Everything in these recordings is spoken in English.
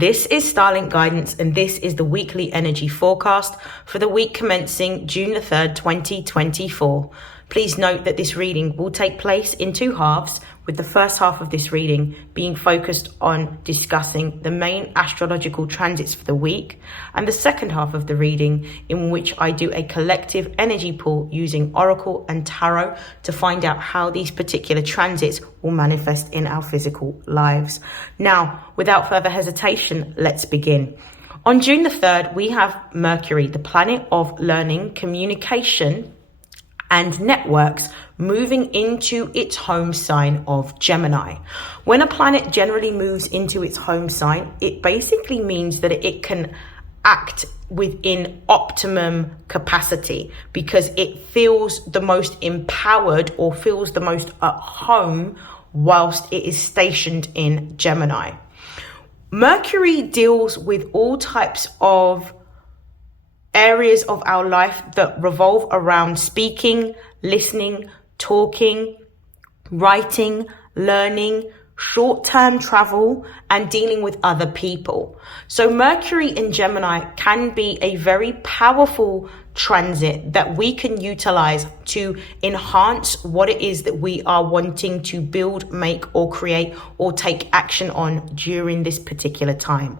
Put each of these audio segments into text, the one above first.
This is StarLink Guidance, and this is the weekly energy forecast for the week commencing June the 3rd, 2024. Please note that this reading will take place in two halves, with the first half of this reading being focused on discussing the main astrological transits for the week, and the second half of the reading in which I do a collective energy pool using Oracle and Tarot to find out how these particular transits will manifest in our physical lives. Now, without further hesitation, let's begin. On June the 3rd, we have Mercury, the planet of learning, communication, and networks, moving into its home sign of Gemini. When a planet generally moves into its home sign, it basically means that it can act within optimum capacity because it feels the most empowered or feels the most at home whilst it is stationed in Gemini. Mercury deals with all types of areas of our life that revolve around speaking, listening, talking, writing, learning, short-term travel, and dealing with other people. So Mercury in Gemini can be a very powerful transit that we can utilize to enhance what it is that we are wanting to build, make, or create, or take action on during this particular time.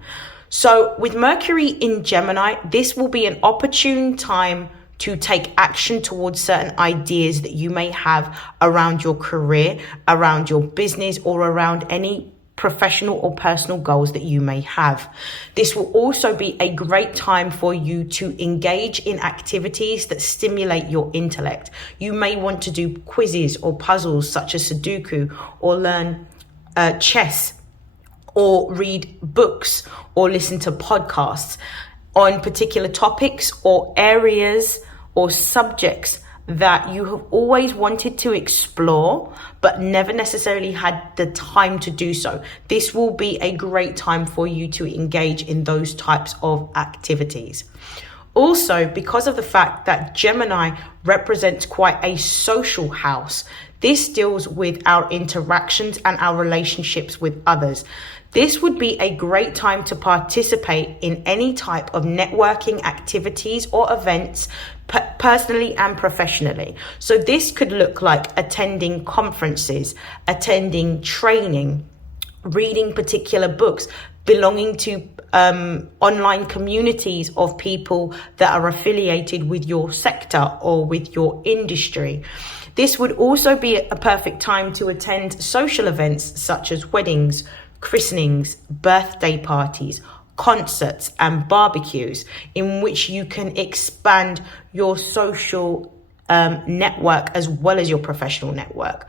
So with Mercury in Gemini, this will be an opportune time to take action towards certain ideas that you may have around your career, around your business, or around any professional or personal goals that you may have. This will also be a great time for you to engage in activities that stimulate your intellect. You may want to do quizzes or puzzles such as Sudoku, or learn chess, or read books, or listen to podcasts on particular topics or areas or subjects that you have always wanted to explore but never necessarily had the time to do so. This will be a great time for you to engage in those types of activities. Also, because of the fact that Gemini represents quite a social house, this deals with our interactions and our relationships with others. This would be a great time to participate in any type of networking activities or events, personally and professionally. So this could look like attending conferences, attending training, reading particular books, belonging to online communities of people that are affiliated with your sector or with your industry. This would also be a perfect time to attend social events such as weddings, christenings, birthday parties, concerts, and barbecues, in which you can expand your social network as well as your professional network.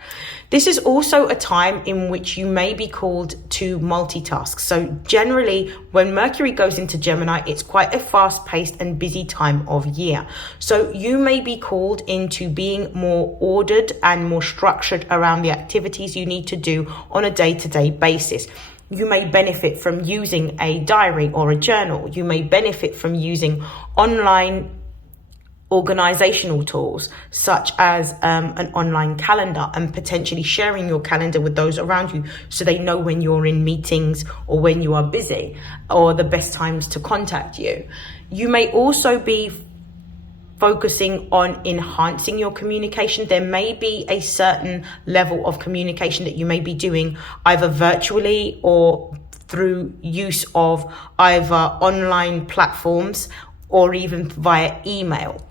This is also a time in which you may be called to multitask. So generally, when Mercury goes into Gemini, it's quite a fast-paced and busy time of year. So you may be called into being more ordered and more structured around the activities you need to do on a day-to-day basis. You may benefit from using a diary or a journal. You may benefit from using online organizational tools such as an online calendar, and potentially sharing your calendar with those around you so they know when you're in meetings or when you are busy, or the best times to contact you. You may also be focusing on enhancing your communication. There may be a certain level of communication that you may be doing either virtually or through use of either online platforms or even via email.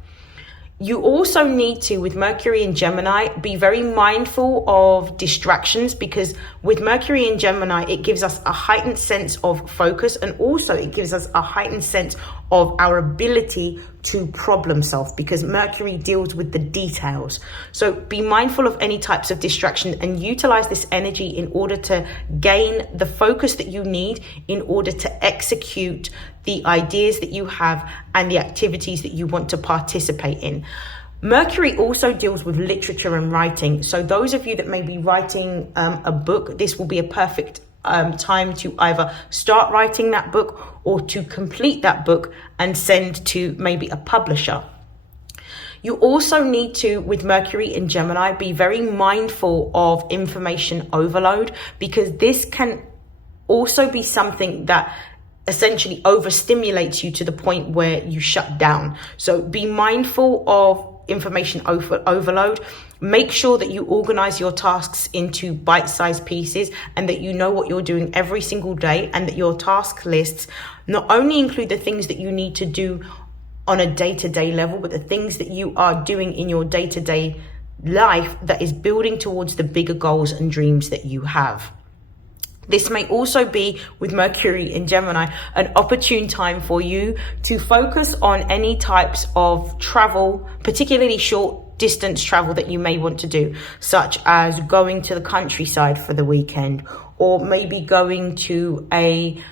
You also need to, with Mercury in Gemini, be very mindful of distractions, because with Mercury in Gemini, it gives us a heightened sense of focus, and also it gives us a heightened sense of our ability to problem solve, because Mercury deals with the details. So be mindful of any types of distraction and utilize this energy in order to gain the focus that you need in order to execute the ideas that you have and the activities that you want to participate in. Mercury also deals with literature and writing. So those of you that may be writing a book, this will be a perfect time to either start writing that book or to complete that book and send to maybe a publisher. You also need to, with Mercury in Gemini, be very mindful of information overload, because this can also be something that essentially overstimulates you to the point where you shut down. So be mindful of information overload. Make sure that you organize your tasks into bite-sized pieces and that you know what you're doing every single day, and that your task lists not only include the things that you need to do on a day-to-day level, but the things that you are doing in your day-to-day life that is building towards the bigger goals and dreams that you have. This may also be, with Mercury in Gemini, an opportune time for you to focus on any types of travel, particularly short distance travel that you may want to do, such as going to the countryside for the weekend, or maybe going to a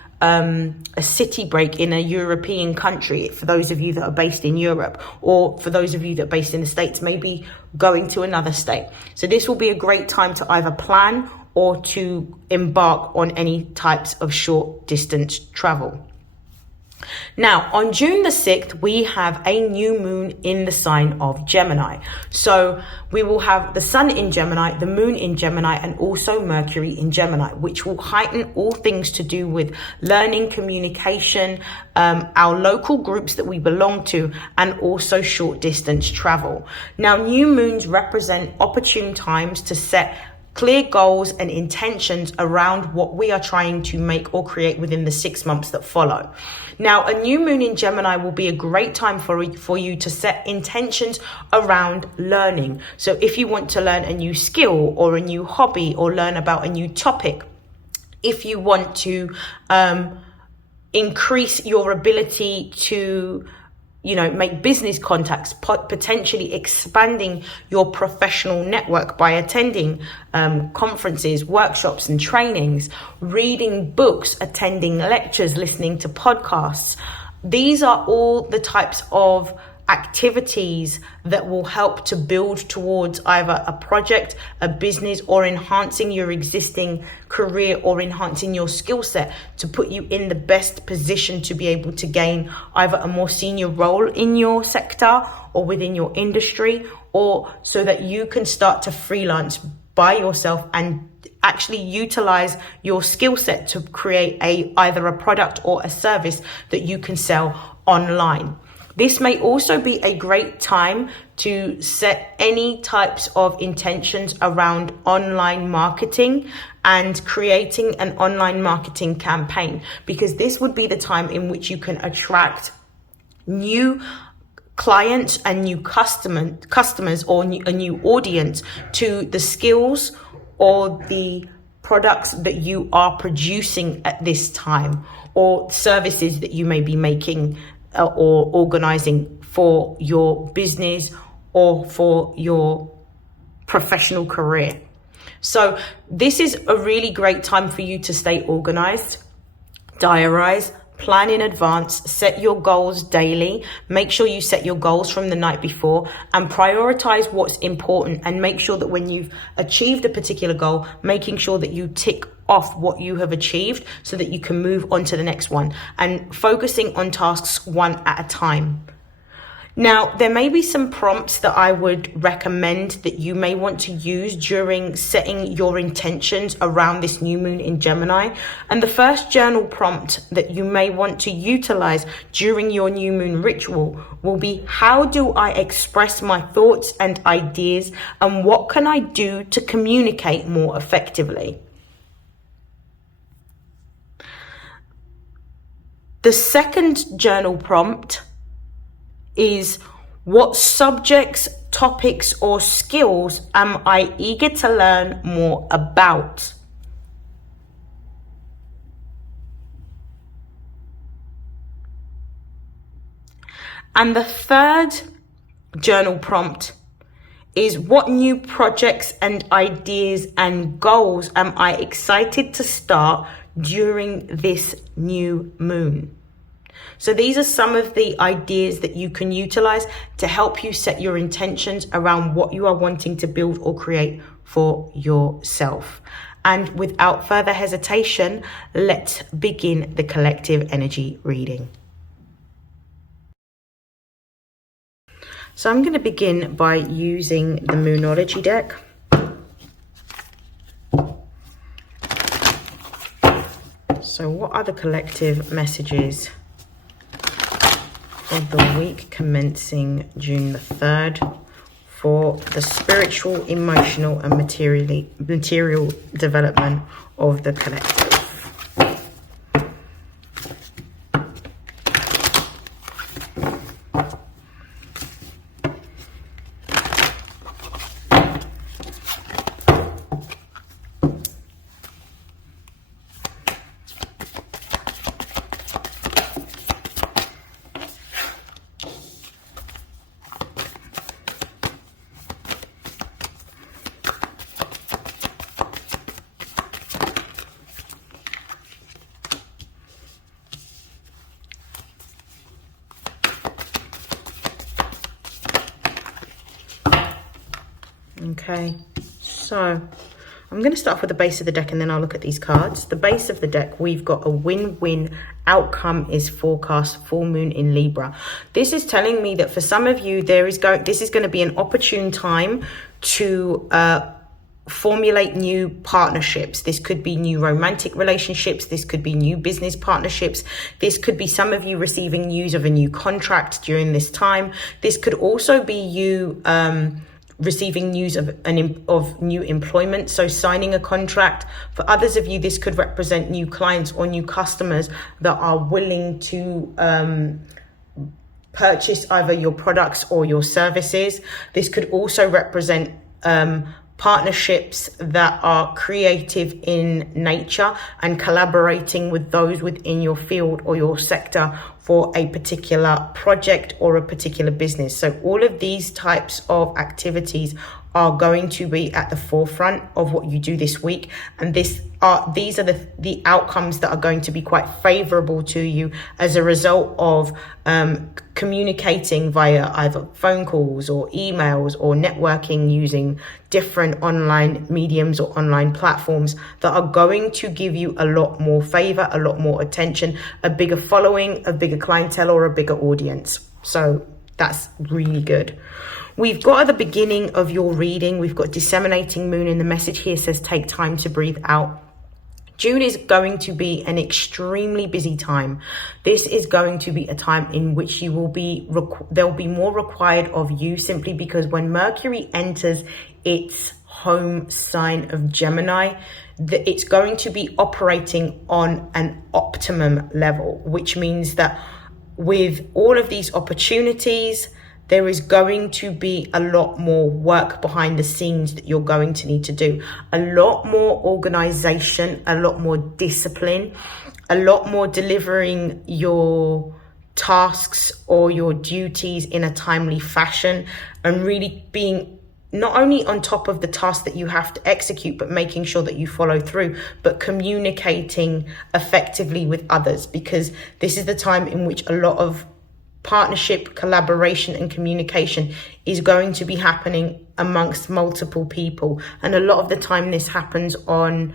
city break in a European country for those of you that are based in Europe, or for those of you that are based in the States, maybe going to another state. So this will be a great time to either plan or to embark on any types of short distance travel. Now, on June the 6th, we have a new moon in the sign of Gemini. So we will have the sun in Gemini, the moon in Gemini, and also Mercury in Gemini, which will heighten all things to do with learning, communication, our local groups that we belong to, and also short distance travel. Now, new moons represent opportune times to set clear goals and intentions around what we are trying to make or create within the 6 months that follow. Now, a new moon in Gemini will be a great time for you to set intentions around learning. So if you want to learn a new skill or a new hobby, or learn about a new topic, if you want to increase your ability to make business contacts, potentially expanding your professional network by attending conferences, workshops and trainings, reading books, attending lectures, listening to podcasts. These are all the types of activities that will help to build towards either a project, a business, or enhancing your existing career, or enhancing your skill set to put you in the best position to be able to gain either a more senior role in your sector or within your industry, or so that you can start to freelance by yourself and actually utilize your skill set to create either a product or a service that you can sell online. This may also be a great time to set any types of intentions around online marketing and creating an online marketing campaign, because this would be the time in which you can attract new clients and new customers or a new audience to the skills or the products that you are producing at this time, or services that you may be making or organizing for your business or for your professional career. So this is a really great time for you to stay organized, diarize, plan in advance, set your goals daily. Make sure you set your goals from the night before and prioritize what's important, and make sure that when you've achieved a particular goal, making sure that you tick off what you have achieved so that you can move on to the next one, and focusing on tasks one at a time. Now, there may be some prompts that I would recommend that you may want to use during setting your intentions around this new moon in Gemini. And the first journal prompt that you may want to utilize during your new moon ritual will be, how do I express my thoughts and ideas, and what can I do to communicate more effectively? The second journal prompt is, what subjects, topics, or skills am I eager to learn more about? And the third journal prompt is, what new projects and ideas and goals am I excited to start during this new moon? So these are some of the ideas that you can utilize to help you set your intentions around what you are wanting to build or create for yourself. And without further hesitation, let's begin the collective energy reading. So I'm going to begin by using the Moonology deck. So what are the collective messages of the week commencing June the 3rd for the spiritual, emotional and material development of the collective? Okay, so I'm going to start off with the base of the deck and then I'll look at these cards. The base of the deck, we've got a win-win outcome is forecast, full moon in Libra. This is telling me that for some of you, this is going to be an opportune time to formulate new partnerships. This could be new romantic relationships. This could be new business partnerships. This could be some of you receiving news of a new contract during this time. This could also be you receiving news of new employment, so signing a contract. For others of you, this could represent new clients or new customers that are willing to purchase either your products or your services. This could also represent partnerships that are creative in nature and collaborating with those within your field or your sector for a particular project or a particular business. So all of these types of activities are going to be at the forefront of what you do this week. And these are the outcomes that are going to be quite favorable to you as a result of communicating via either phone calls or emails or networking using different online mediums or online platforms that are going to give you a lot more favor, a lot more attention, a bigger following, a bigger clientele or a bigger audience. So that's really good. We've got at the beginning of your reading, we've got disseminating moon, and the message here says take time to breathe out. June is going to be an extremely busy time. This is going to be a time in which you will be, there'll be more required of you, simply because when Mercury enters its home sign of Gemini, it's going to be operating on an optimum level, which means that with all of these opportunities, there is going to be a lot more work behind the scenes that you're going to need to do. A lot more organization, a lot more discipline, a lot more delivering your tasks or your duties in a timely fashion, and really being not only on top of the task that you have to execute, but making sure that you follow through, but communicating effectively with others, because this is the time in which a lot of partnership, collaboration and communication is going to be happening amongst multiple people. And a lot of the time this happens on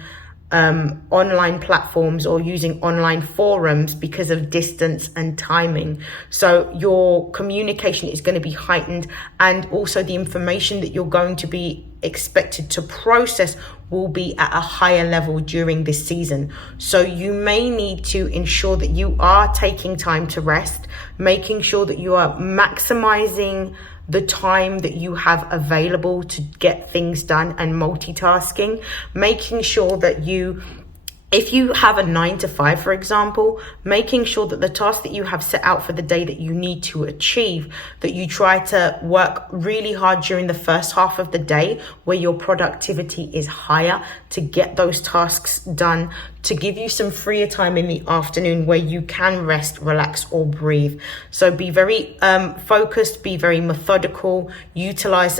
online platforms or using online forums because of distance and timing. So your communication is going to be heightened, and also the information that you're going to be expected to process will be at a higher level during this season. So you may need to ensure that you are taking time to rest, making sure that you are maximizing the time that you have available to get things done, and multitasking, making sure that if you have a 9 to 5, for example, making sure that the task that you have set out for the day that you need to achieve, that you try to work really hard during the first half of the day where your productivity is higher, to get those tasks done, to give you some freer time in the afternoon where you can rest, relax or breathe. So be very focused, be very methodical, utilize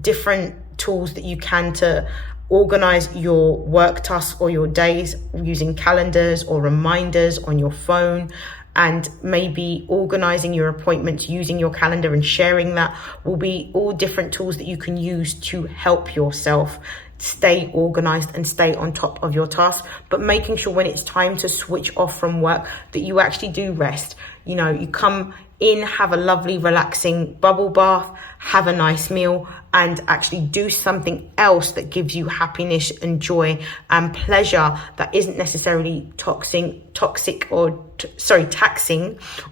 different tools that you can to organize your work tasks or your days, using calendars or reminders on your phone, and maybe organizing your appointments using your calendar and sharing that will be all different tools that you can use to help yourself stay organized and stay on top of your tasks, but making sure when it's time to switch off from work that you actually do rest. You know, you come in, have a lovely relaxing bubble bath, have a nice meal, and actually do something else that gives you happiness and joy and pleasure, that isn't necessarily taxing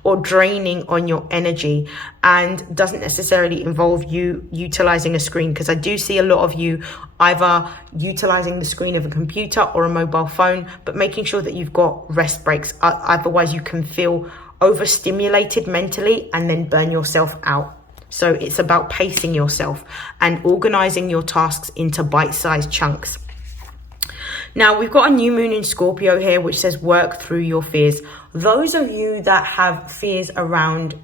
or draining on your energy, and doesn't necessarily involve you utilizing a screen. Because I do see a lot of you either utilizing the screen of a computer or a mobile phone, but making sure that you've got rest breaks. Otherwise you can feel overstimulated mentally and then burn yourself out. So it's about pacing yourself and organizing your tasks into bite-sized chunks. Now, we've got a new moon in Scorpio here, which says work through your fears. Those of you that have fears around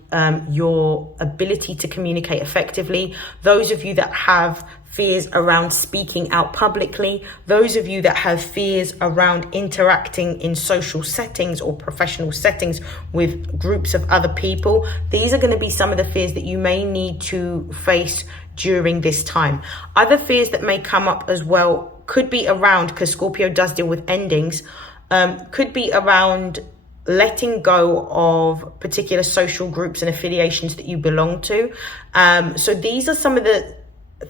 your ability to communicate effectively, those of you that have fears around speaking out publicly, those of you that have fears around interacting in social settings or professional settings with groups of other people, these are going to be some of the fears that you may need to face during this time. Other fears that may come up as well could be around, because Scorpio does deal with endings, could be around letting go of particular social groups and affiliations that you belong to. So these are some of the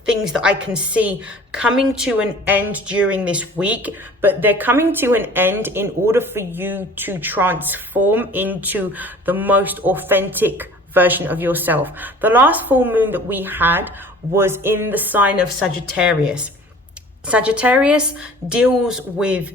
things that I can see coming to an end during this week, but they're coming to an end in order for you to transform into the most authentic version of yourself. The last full moon that we had was in the sign of Sagittarius. Sagittarius deals with,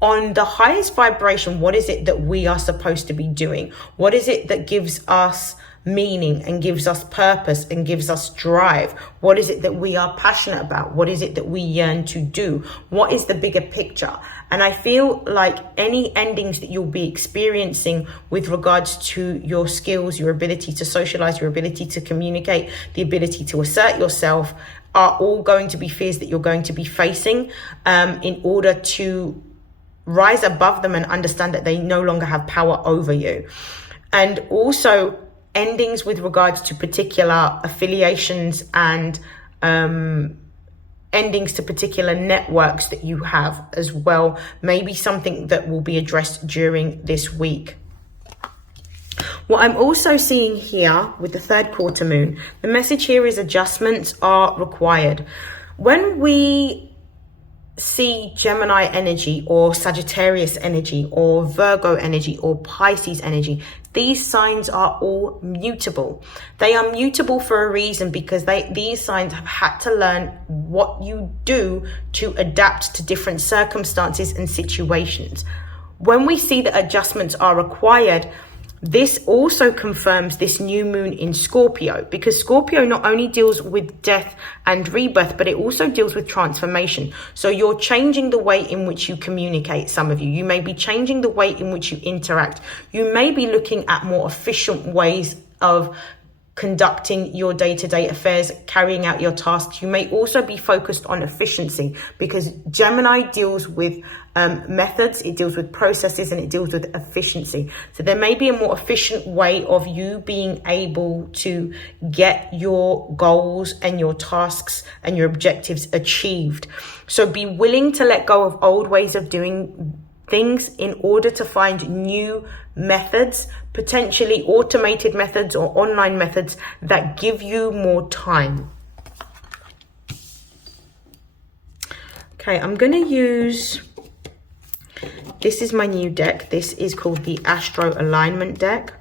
on the highest vibration, what is it that we are supposed to be doing? What is it that gives us meaning and gives us purpose and gives us drive? What is it that we are passionate about? What is it that we yearn to do? What is the bigger picture? And I feel like any endings that you'll be experiencing with regards to your skills, your ability to socialize, your ability to communicate, the ability to assert yourself, are all going to be fears that you're going to be facing in order to rise above them and understand that they no longer have power over you. And also endings with regards to particular affiliations and endings to particular networks that you have as well, maybe something that will be addressed during this week. What I'm also seeing here with the third quarter moon, the message here is adjustments are required. When we see Gemini energy or Sagittarius energy or Virgo energy or Pisces energy, these signs are all mutable. They are mutable for a reason, because these signs have had to learn what you do to adapt to different circumstances and situations. When we see that adjustments are required, this also confirms this new moon in Scorpio, because Scorpio not only deals with death and rebirth, but it also deals with transformation. So you're changing the way in which you communicate. Some of you, you may be changing the way in which you interact. You may be looking at more efficient ways of conducting your day-to-day affairs, carrying out your tasks. You may also be focused on efficiency, because Gemini deals with methods, it deals with processes, and it deals with efficiency. So there may be a more efficient way of you being able to get your goals and your tasks and your objectives achieved. So be willing to let go of old ways of doing things in order to find new methods, potentially automated methods or online methods that give you more time. Okay, I'm going to use, this is my new deck. This is called the Astro Alignment deck.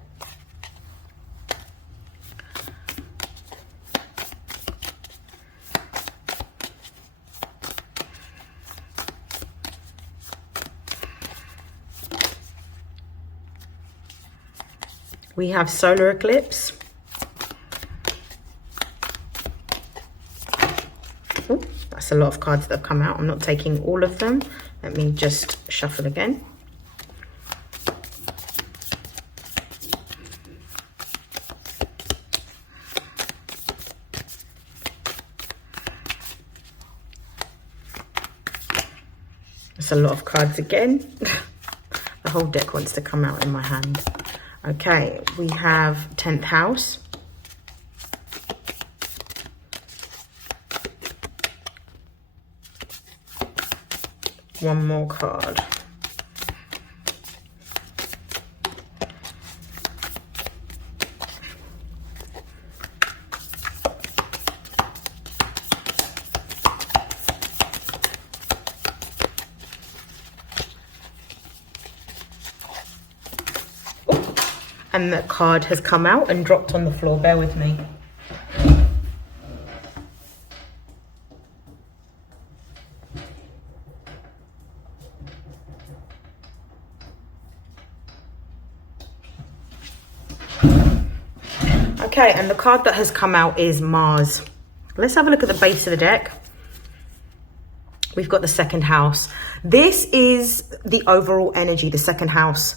We have solar eclipse. Ooh, that's a lot of cards that have come out. I'm not taking all of them. Let me just shuffle again. That's a lot of cards again. The whole deck wants to come out in my hand. Okay, we have 10th house. One more card. And that card has come out and dropped on the floor. Bear with me. Okay, and the card that has come out is Mars. Let's have a look at the base of the deck. We've got the second house. This is the overall energy, the second house.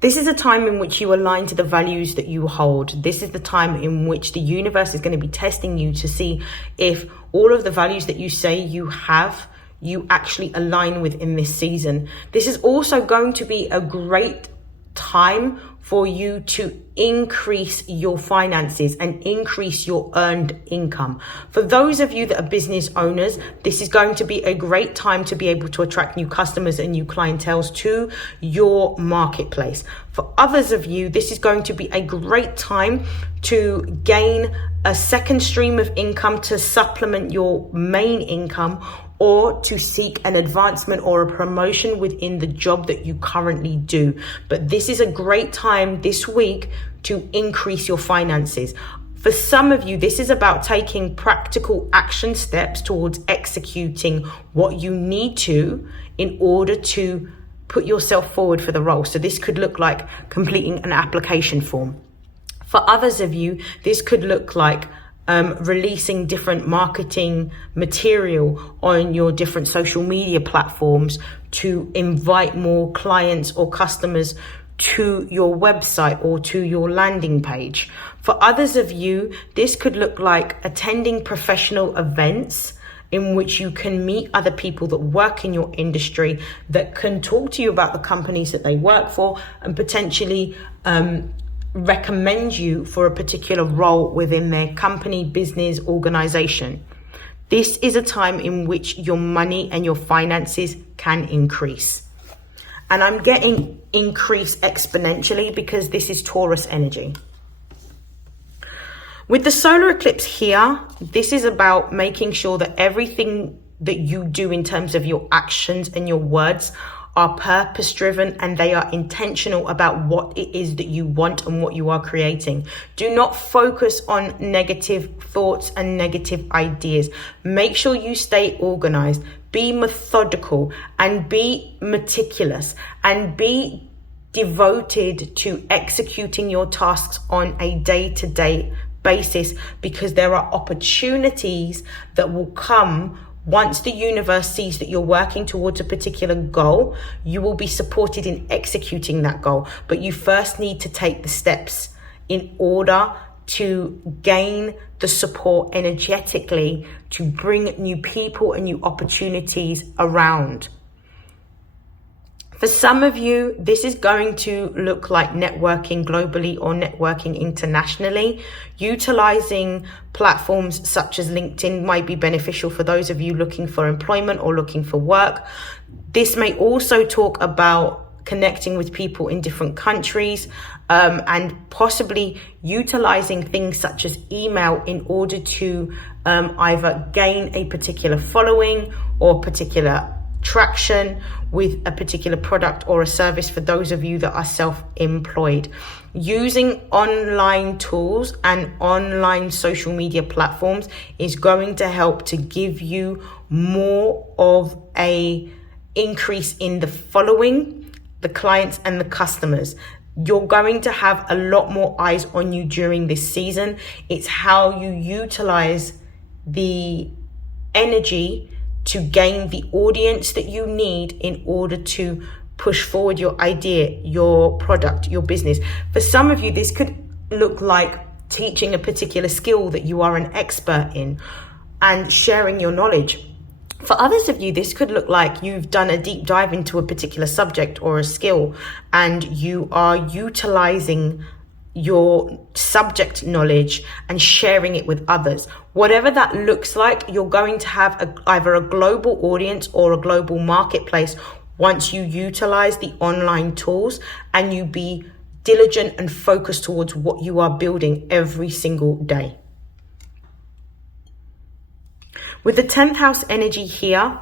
This is a time in which you align to the values that you hold. This is the time in which the universe is going to be testing you to see if all of the values that you say you have, you actually align with in this season. This is also going to be a great time for you to increase your finances and increase your earned income. For those of you that are business owners, this is going to be a great time to be able to attract new customers and new clientele to your marketplace. For others of you, this is going to be a great time to gain a second stream of income to supplement your main income, or to seek an advancement or a promotion within the job that you currently do. But this is a great time this week to increase your finances. For some of you, this is about taking practical action steps towards executing what you need to in order to put yourself forward for the role. So this could look like completing an application form. For others of you, this could look like releasing different marketing material on your different social media platforms to invite more clients or customers to your website or to your landing page. For others of you, this could look like attending professional events in which you can meet other people that work in your industry that can talk to you about the companies that they work for and potentially recommend you for a particular role within their company, business, organization. This is a time in which your money and your finances can increase. And I'm getting increase exponentially because this is Taurus energy. With the solar eclipse here, this is about making sure that everything that you do in terms of your actions and your words are purpose driven and they are intentional about what it is that you want and what you are creating. Do not focus on negative thoughts and negative ideas. Make sure you stay organized, be methodical and be meticulous and be devoted to executing your tasks on a day-to-day basis, because there are opportunities that will come. Once the universe sees that you're working towards a particular goal, you will be supported in executing that goal. But you first need to take the steps in order to gain the support energetically to bring new people and new opportunities around. For some of you, this is going to look like networking globally or networking internationally. Utilizing platforms such as LinkedIn might be beneficial for those of you looking for employment or looking for work. This may also talk about connecting with people in different countries and possibly utilizing things such as email in order to either gain a particular following or particular traction with a particular product or a service for those of you that are self-employed. Using online tools and online social media platforms is going to help to give you more of a increase in the following, the clients and the customers. You're going to have a lot more eyes on you during this season. It's how you utilize the energy to gain the audience that you need in order to push forward your idea, your product, your business. For some of you, this could look like teaching a particular skill that you are an expert in and sharing your knowledge. For others of you, this could look like you've done a deep dive into a particular subject or a skill and you are utilizing your subject knowledge and sharing it with others. Whatever that looks like, you're going to have either a global audience or a global marketplace once you utilize the online tools and you be diligent and focused towards what you are building every single day. With the 10th house energy here,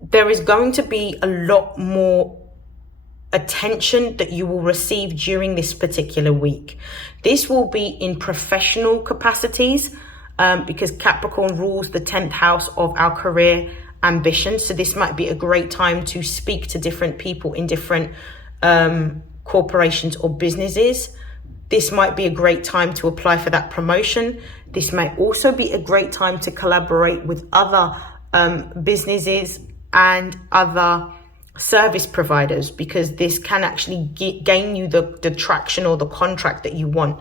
there is going to be a lot more attention that you will receive during this particular week. This will be in professional capacities, because Capricorn rules the 10th house of our career ambition. So this might be a great time to speak to different people in different corporations or businesses. This might be a great time to apply for that promotion. This may also be a great time to collaborate with other businesses and other service providers, because this can actually gain you the traction or the contract that you want.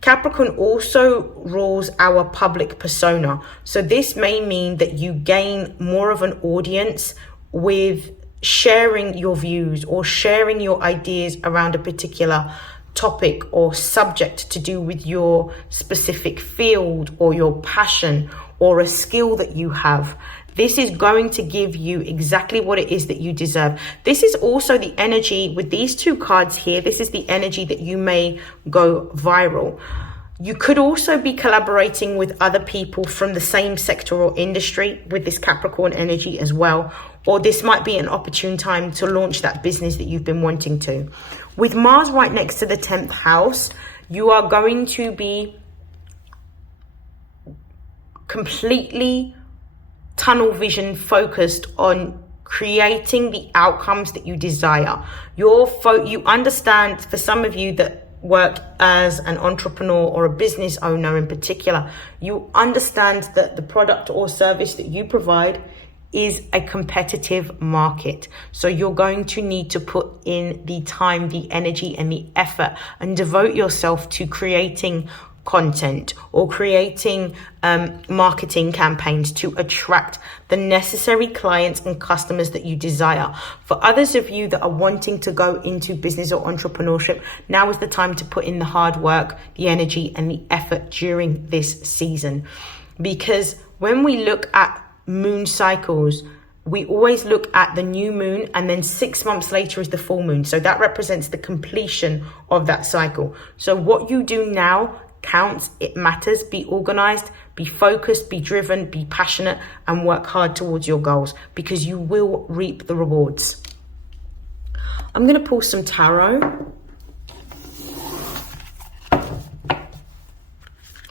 Capricorn also rules our public persona. So this may mean that you gain more of an audience with sharing your views or sharing your ideas around a particular topic or subject to do with your specific field or your passion or a skill that you have. This is going to give you exactly what it is that you deserve. This is also the energy with these two cards here. This is the energy that you may go viral. You could also be collaborating with other people from the same sector or industry with this Capricorn energy as well. Or this might be an opportune time to launch that business that you've been wanting to. With Mars right next to the 10th house, you are going to be completely tunnel vision focused on creating the outcomes that you desire. You understand, for some of you that work as an entrepreneur or a business owner in particular, you understand that the product or service that you provide is a competitive market. So you're going to need to put in the time, the energy, and the effort and devote yourself to creating content or creating marketing campaigns to attract the necessary clients and customers that you desire. For others of you that are wanting to go into business or entrepreneurship, now is the time to put in the hard work, the energy, and the effort during this season. Because when we look at moon cycles, we always look at the new moon, and then 6 months later is the full moon. So that represents the completion of that cycle. So what you do now counts, it matters. Be organized, be focused, be driven, be passionate, and work hard towards your goals, because you will reap the rewards. I'm going to pull some tarot.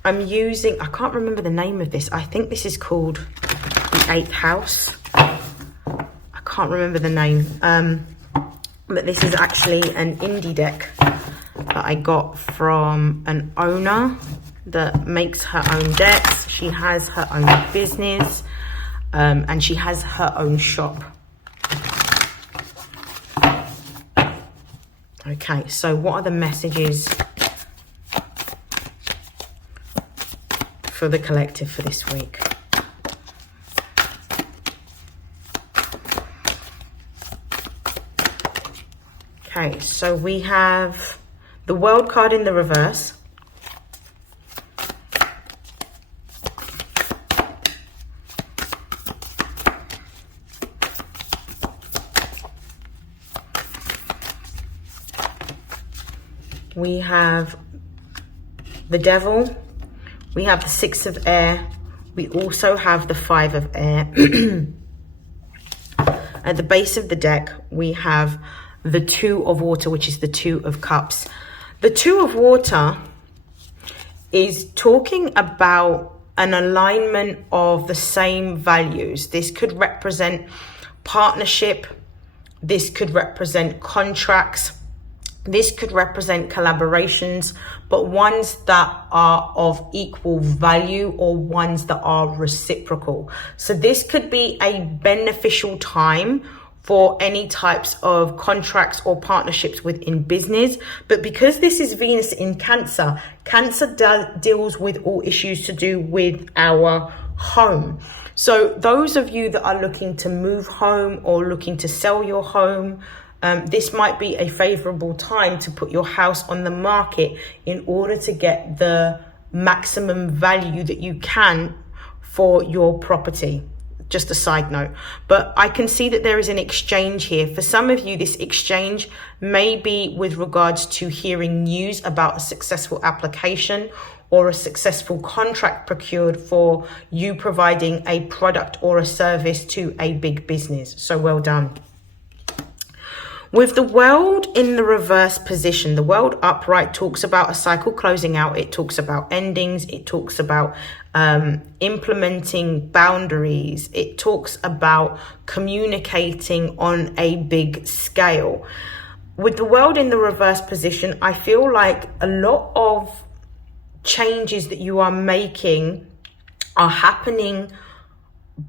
I'm using, I can't remember the name of this. I think this is called the 8th house. I can't remember the name. But this is actually an indie deck that I got from an owner that makes her own decks. She has her own business, and she has her own shop. Okay, so what are the messages for the collective for this week? Okay, so we have the World card in the reverse. We have the Devil. We have the 6 of air. We also have the 5 of air. At the base of the deck, we have the 2 of water, which is the 2 of cups. The 2 of water is talking about an alignment of the same values. This could represent partnership. This could represent contracts. This could represent collaborations, but ones that are of equal value or ones that are reciprocal. So this could be a beneficial time for any types of contracts or partnerships within business. But because this is Venus in Cancer, Cancer deals with all issues to do with our home. So those of you that are looking to move home or looking to sell your home, this might be a favorable time to put your house on the market in order to get the maximum value that you can for your property. Just a side note, but I can see that there is an exchange here. For some of you, this exchange may be with regards to hearing news about a successful application or a successful contract procured for you providing a product or a service to a big business. So well done. With the world in the reverse position, the world upright talks about a cycle closing out. It talks about endings. It talks about implementing boundaries. It talks about communicating on a big scale. With the world in the reverse position, I feel like a lot of changes that you are making are happening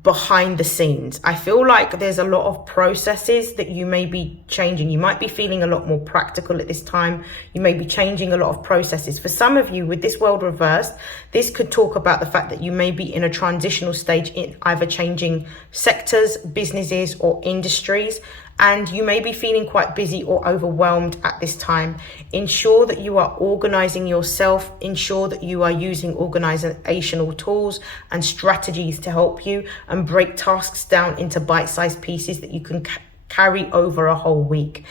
behind the scenes. I feel like there's a lot of processes that you may be changing. You might be feeling a lot more practical at this time. You may be changing a lot of processes. For some of you, with this world reversed, this could talk about the fact that you may be in a transitional stage in either changing sectors, businesses, or industries. And you may be feeling quite busy or overwhelmed at this time. Ensure that you are organizing yourself. Ensure that you are using organizational tools and strategies to help you, and break tasks down into bite-sized pieces that you can carry over a whole week.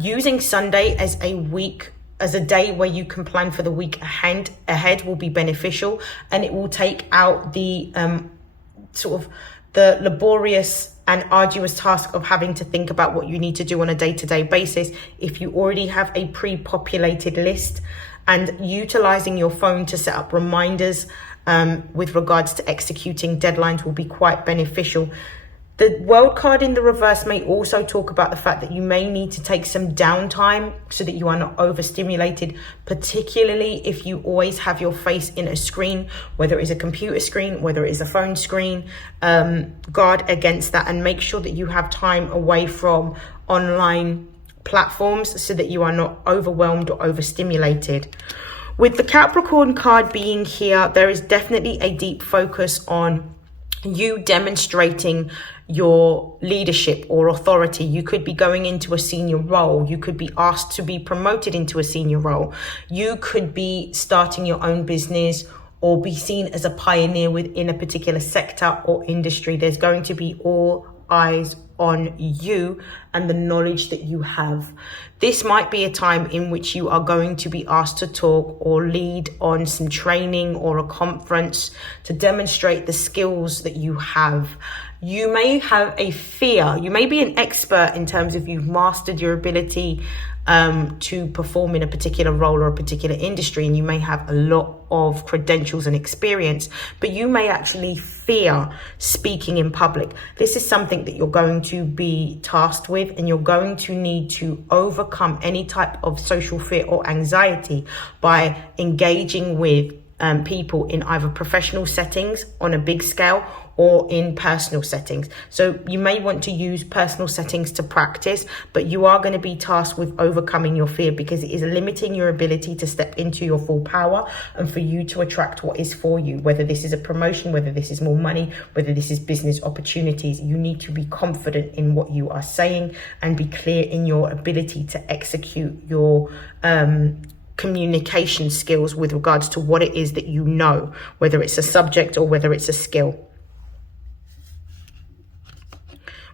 Using Sunday as a day where you can plan for the week ahead will be beneficial, and it will take out the the laborious and arduous task of having to think about what you need to do on a day-to-day basis if you already have a pre-populated list. And utilizing your phone to set up reminders with regards to executing deadlines will be quite beneficial. The world card in the reverse may also talk about the fact that you may need to take some downtime so that you are not overstimulated, particularly if you always have your face in a screen, whether it's a computer screen, whether it's a phone screen. Guard against that and make sure that you have time away from online platforms so that you are not overwhelmed or overstimulated. With the Capricorn card being here, there is definitely a deep focus on you demonstrating your leadership or authority. You could be going into a senior role. You could be asked to be promoted into a senior role. You could be starting your own business or be seen as a pioneer within a particular sector or industry. There's going to be all eyes on you and the knowledge that you have. This might be a time in which you are going to be asked to talk or lead on some training or a conference to demonstrate the skills that you have. You may have a fear. You may be an expert in terms of you've mastered your ability to perform in a particular role or a particular industry, and you may have a lot of credentials and experience, but you may actually fear speaking in public. This is something that you're going to be tasked with, and you're going to need to overcome any type of social fear or anxiety by engaging with people in either professional settings on a big scale or in personal settings. So you may want to use personal settings to practice, but you are going to be tasked with overcoming your fear because it is limiting your ability to step into your full power and for you to attract what is for you, whether this is a promotion, whether this is more money, whether this is business opportunities. You need to be confident in what you are saying and be clear in your ability to execute your communication skills with regards to what it is that you know, whether it's a subject or whether it's a skill.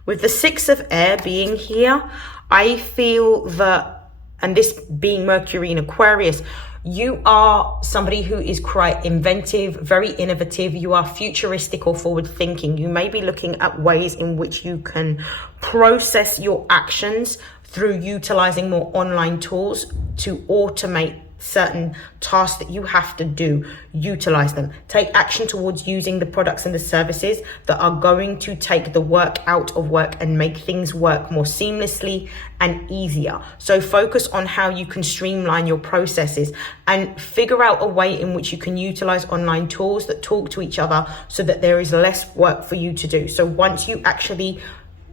With the Six of Air being here, I feel that, and this being Mercury in Aquarius, you are somebody who is quite inventive, very innovative. You are futuristic or forward thinking. You may be looking at ways in which you can process your actions through utilizing more online tools to automate certain tasks that you have to do. Utilize them. Take action towards using the products and the services that are going to take the work out of work and make things work more seamlessly and easier. So focus on how you can streamline your processes and figure out a way in which you can utilize online tools that talk to each other so that there is less work for you to do. So once you actually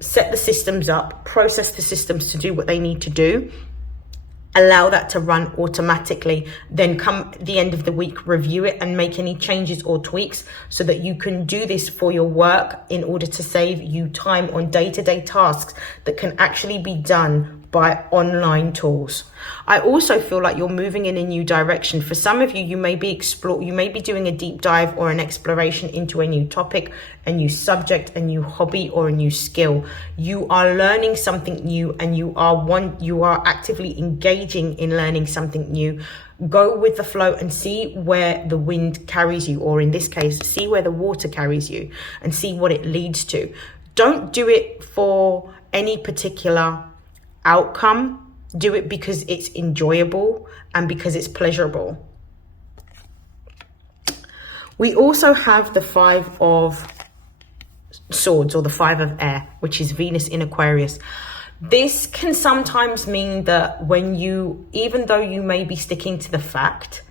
set the systems up, process the systems to do what they need to do, allow that to run automatically, then come the end of the week, review it and make any changes or tweaks so that you can do this for your work in order to save you time on day-to-day tasks that can actually be done by online tools. I also feel like you're moving in a new direction. For some of you, you may be doing a deep dive or an exploration into a new topic, a new subject, a new hobby, or a new skill. You are learning something new and you are actively engaging in learning something new. Go with the flow and see where the wind carries you, or in this case, see where the water carries you and see what it leads to. Don't do it for any particular outcome. Do it because it's enjoyable and because it's pleasurable. We also have the 5 of Swords, or the 5 of Air, which is Venus in Aquarius. This can sometimes mean that when you, even though you may be sticking to the fact,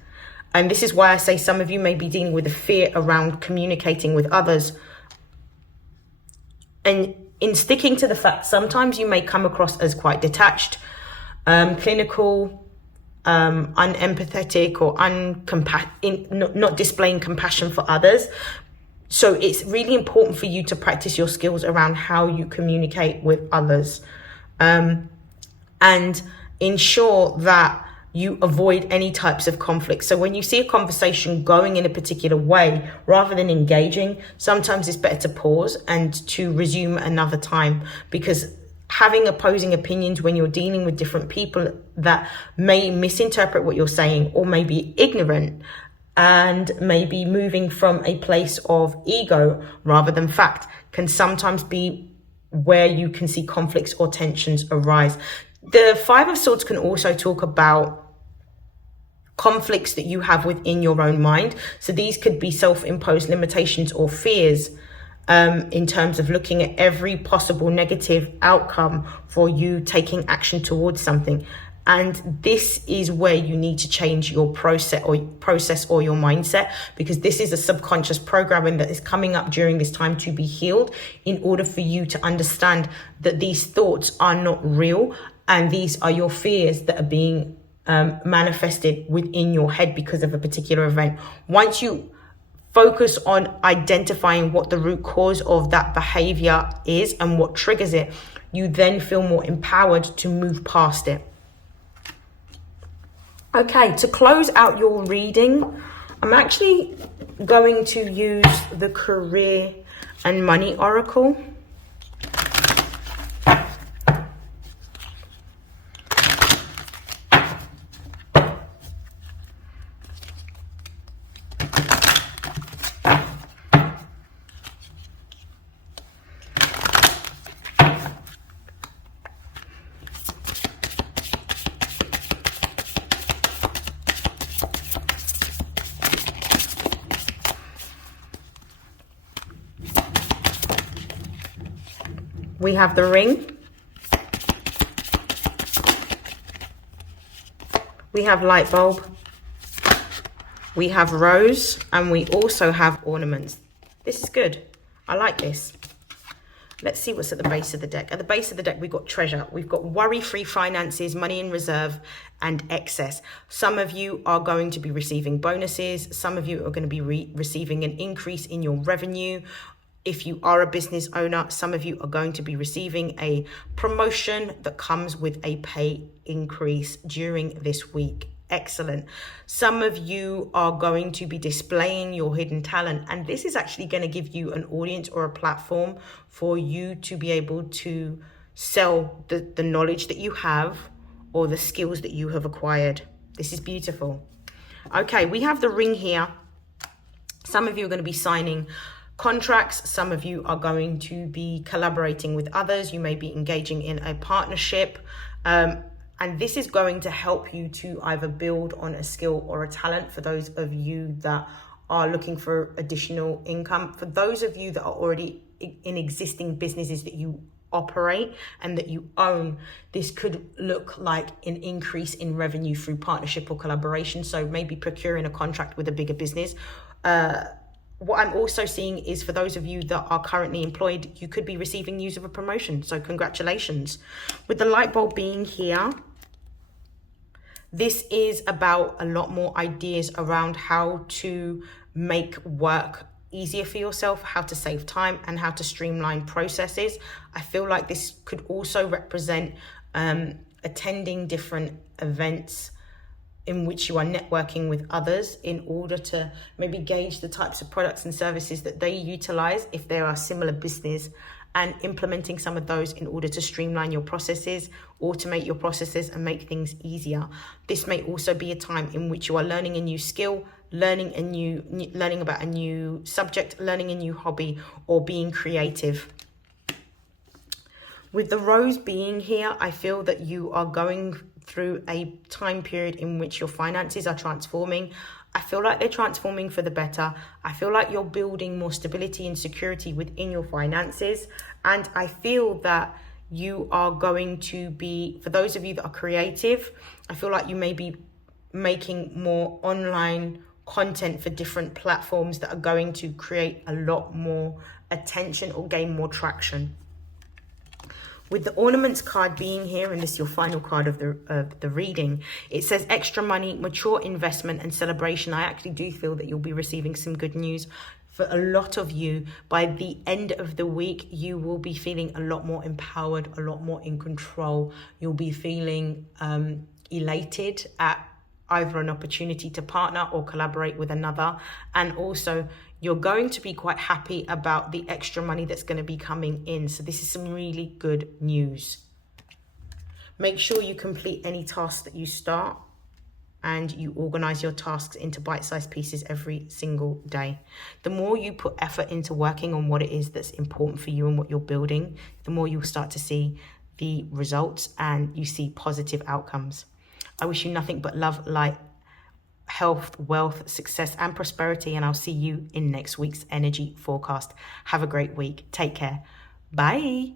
and this is why I say some of you may be dealing with a fear around communicating with others, and in sticking to the fact, sometimes you may come across as quite detached, clinical, unempathetic, or not displaying compassion for others. So it's really important for you to practice your skills around how you communicate with others, and ensure that you avoid any types of conflict. So when you see a conversation going in a particular way, rather than engaging, sometimes it's better to pause and to resume another time, because having opposing opinions when you're dealing with different people that may misinterpret what you're saying, or may be ignorant, and maybe moving from a place of ego rather than fact, can sometimes be where you can see conflicts or tensions arise. The 5 of Swords can also talk about conflicts that you have within your own mind. So these could be self-imposed limitations or fears, in terms of looking at every possible negative outcome for you taking action towards something. And this is where you need to change your process or your mindset, because this is a subconscious programming that is coming up during this time to be healed, in order for you to understand that these thoughts are not real, and these are your fears that are being manifested within your head because of a particular event. Once you focus on identifying what the root cause of that behavior is and what triggers it, you then feel more empowered to move past it. Okay, to close out your reading, I'm actually going to use the Career and Money Oracle. We have the Ring. We have Light Bulb. We have Rose, and we also have Ornaments. This is good. I like this. Let's see what's at the base of the deck. At the base of the deck, we've got Treasure. We've got worry-free finances, money in reserve, and excess. Some of you are going to be receiving bonuses. Some of you are going to be receiving an increase in your revenue. If you are a business owner, some of you are going to be receiving a promotion that comes with a pay increase during this week. Excellent. Some of you are going to be displaying your hidden talent, and this is actually going to give you an audience or a platform for you to be able to sell the knowledge that you have or the skills that you have acquired. This is beautiful. Okay, we have the Ring here. Some of you are going to be signing contracts. Some of you are going to be collaborating with others. You may be engaging in a partnership. And this is going to help you to either build on a skill or a talent for those of you that are looking for additional income. For those of you that are already in existing businesses that you operate and that you own, this could look like an increase in revenue through partnership or collaboration. So maybe procuring a contract with a bigger business. What I'm also seeing is for those of you that are currently employed, you could be receiving news of a promotion. So congratulations. With the Light Bulb being here, this is about a lot more ideas around how to make work easier for yourself, how to save time, and how to streamline processes. I feel like this could also represent attending different events in which you are networking with others in order to maybe gauge the types of products and services that they utilize if they are similar business, and implementing some of those in order to streamline your processes, automate your processes, and make things easier. This may also be a time in which you are learning a new skill, learning about a new subject, learning a new hobby, or being creative. With the rose being here, I feel that you are going through a time period in which your finances are transforming. I feel like they're transforming for the better. I feel like you're building more stability and security within your finances. And I feel that you are going to be, for those of you that are creative, I feel like you may be making more online content for different platforms that are going to create a lot more attention or gain more traction. With the ornaments card being here, and this is your final card of the reading, it says extra money, mature investment and celebration. I actually do feel that you'll be receiving some good news. For a lot of you, by the end of the week, you will be feeling a lot more empowered, a lot more in control. You'll be feeling elated at either an opportunity to partner or collaborate with another. And also, you're going to be quite happy about the extra money that's going to be coming in. So this is some really good news. Make sure you complete any tasks that you start and you organize your tasks into bite-sized pieces every single day. The more you put effort into working on what it is that's important for you and what you're building, the more you'll start to see the results and you see positive outcomes. I wish you nothing but love, light, health, wealth, success, and prosperity. And I'll see you in next week's energy forecast. Have a great week. Take care. Bye.